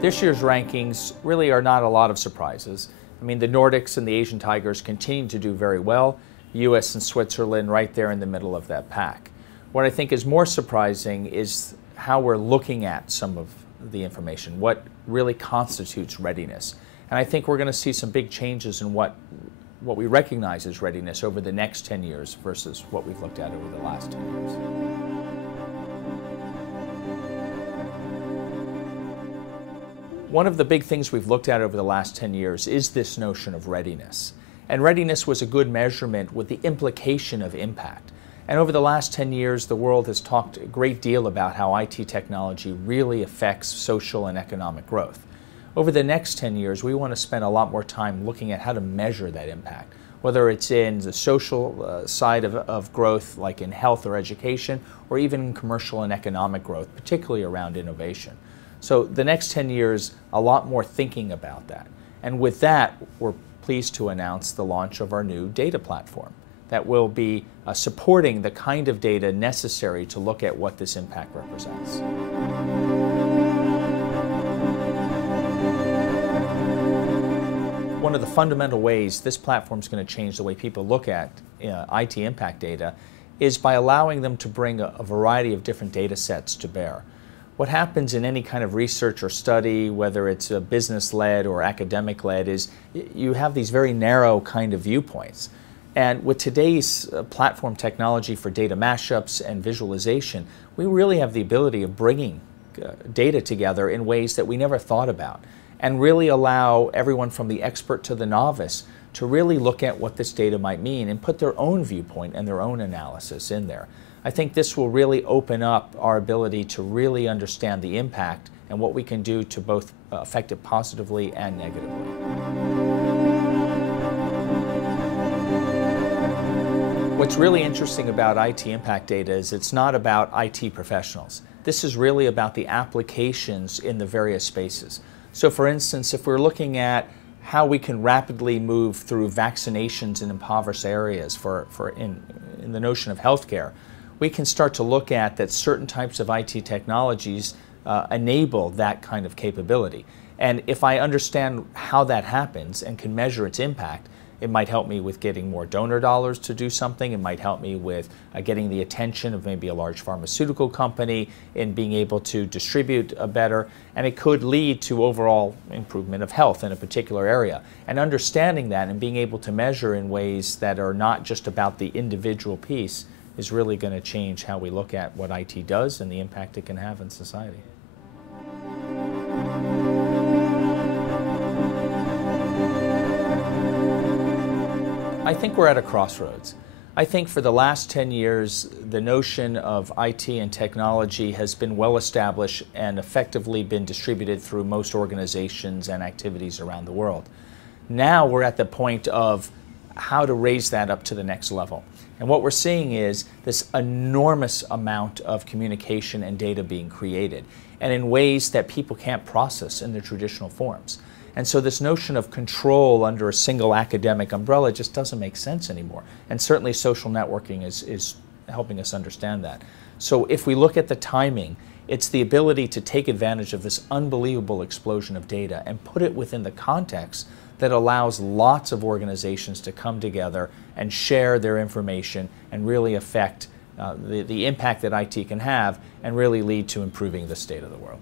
This year's rankings really are not a lot of surprises. I mean, the Nordics and the Asian Tigers continue to do very well. US and Switzerland right there in the middle of that pack. What I think is more surprising is how we're looking at some of the information, what really constitutes readiness. And I think we're going to see some big changes in what we recognize as readiness over the next 10 years versus what we've looked at over the last 10 years. One of the big things we've looked at over the last 10 years is this notion of readiness. And readiness was a good measurement with the implication of impact. And over the last 10 years, the world has talked a great deal about how IT technology really affects social and economic growth. Over the next 10 years, we want to spend a lot more time looking at how to measure that impact, whether it's in the social side of growth, like in health or education, or even in commercial and economic growth, particularly around innovation. So the next 10 years, a lot more thinking about that. And with that, we're pleased to announce the launch of our new data platform that will be supporting the kind of data necessary to look at what this impact represents. One of the fundamental ways this platform is going to change the way people look at IT impact data is by allowing them to bring a variety of different data sets to bear. What happens in any kind of research or study, whether it's business-led or academic-led, is you have these very narrow kind of viewpoints. And with today's platform technology for data mashups and visualization, we really have the ability of bringing data together in ways that we never thought about, and really allow everyone from the expert to the novice to really look at what this data might mean and put their own viewpoint and their own analysis in there. I think this will really open up our ability to really understand the impact and what we can do to both affect it positively and negatively. What's really interesting about IT impact data is it's not about IT professionals. This is really about the applications in the various spaces. So for instance, if we're looking at how we can rapidly move through vaccinations in impoverished areas in the notion of healthcare, we can start to look at that certain types of IT technologies enable that kind of capability. And if I understand how that happens and can measure its impact, it might help me with getting more donor dollars to do something. It might help me with getting the attention of maybe a large pharmaceutical company in being able to distribute better. And it could lead to overall improvement of health in a particular area. And understanding that and being able to measure in ways that are not just about the individual piece is really going to change how we look at what IT does and the impact it can have in society. I think we're at a crossroads. I think for the last 10 years, the notion of IT and technology has been well established and effectively been distributed through most organizations and activities around the world. Now we're at the point of how to raise that up to the next level. And what we're seeing is this enormous amount of communication and data being created, and in ways that people can't process in their traditional forms. And so this notion of control under a single academic umbrella just doesn't make sense anymore. And certainly social networking is helping us understand that. So if we look at the timing, it's the ability to take advantage of this unbelievable explosion of data and put it within the context that allows lots of organizations to come together and share their information and really affect the impact that IT can have and really lead to improving the state of the world.